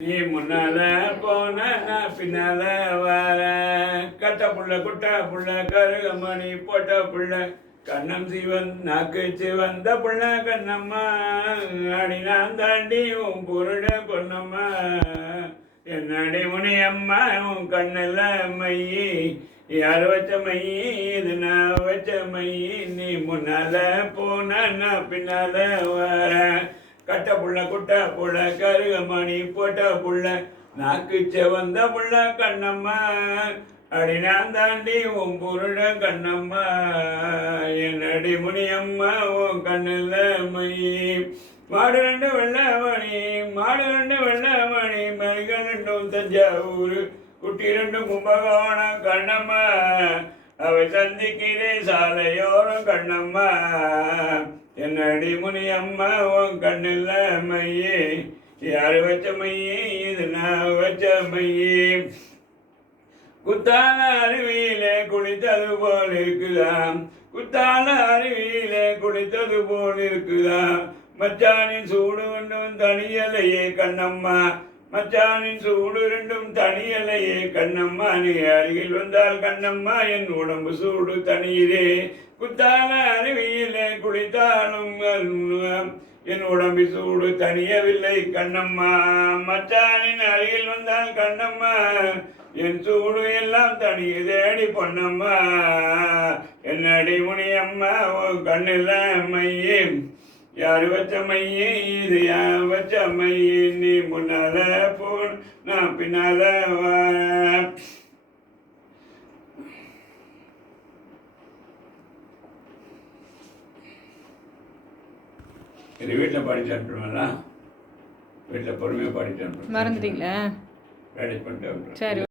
நீ முன்னால போன நான் பின்னால வர கட்ட புள்ள குட்ட புள்ள கருகமணி போட்ட புள்ள கண்ணம் சிவன் நாக்கு சிவந்த புள்ள கண்ணம்மா அடி நான் தாண்டி உன் பொருட பொன்னம்மா என்னடி முனியம்மா உன் கண்ணில் மையி யார் வச்ச மையி இது நான் வச்ச மையி நீ முன்னால போன நான் பின்னால வர கட்ட புள்ள குட்ட புள்ள கருகமணி போட்ட புள்ள நாக்கு செவந்த புள்ள கண்ணம்மா அடி நான் தாண்டி உன் பொருட கண்ணம்மா என்னடி முனியம்மா உன் கண்ணில் மையி மாடு ரெண்டு வெள்ளமணி மரிகள் ரெண்டும் தஞ்சாவூர் குட்டி ரெண்டும் கும்பகோணம் கண்ணம்மா அவை சந்திக்கிறே சாலையோரம் கண்ணம்மா என்னடி முனியம்மா உன் கண்ணில் மையே யார் வச்ச மையே இது நான் வச்ச மையே குத்தால அருவியிலே குளித்தது போல் இருக்குதாம் குத்தால அருவியிலே குளித்தது போல் இருக்குதாம் மச்சானின் சூடு ஒன்றும் தனியலையே கண்ணம்மா மச்சானின் சூடு ரெண்டும் தனியலையே கண்ணம்மா நீ அருகில் வந்தால் கண்ணம்மா என் உடம்பு சூடு தனியிலே குத்தால அருவியிலே குளித்தாலும் என் உடம்பு சூடு தனியவில்லை கண்ணம்மா மச்சானின் அருகில் வந்தால் கண்ணம்மா என் சூடு எல்லாம் தனியதேடி பொன்னம்மா என்னடி முனியம்மா உன் கண்ணில் மையே யார் வச்ச மையே இது யார் வச்ச மையே நீ முன்னால போன் நான் பின்னால வர இது வீட்டில் பாடிட்டான்ட்டுருவேன்ல வீட்டில் பொறுமையாக பாடிட்டான் மறந்துட்டீங்களா? ரெடி பண்ணிட்டு சரி.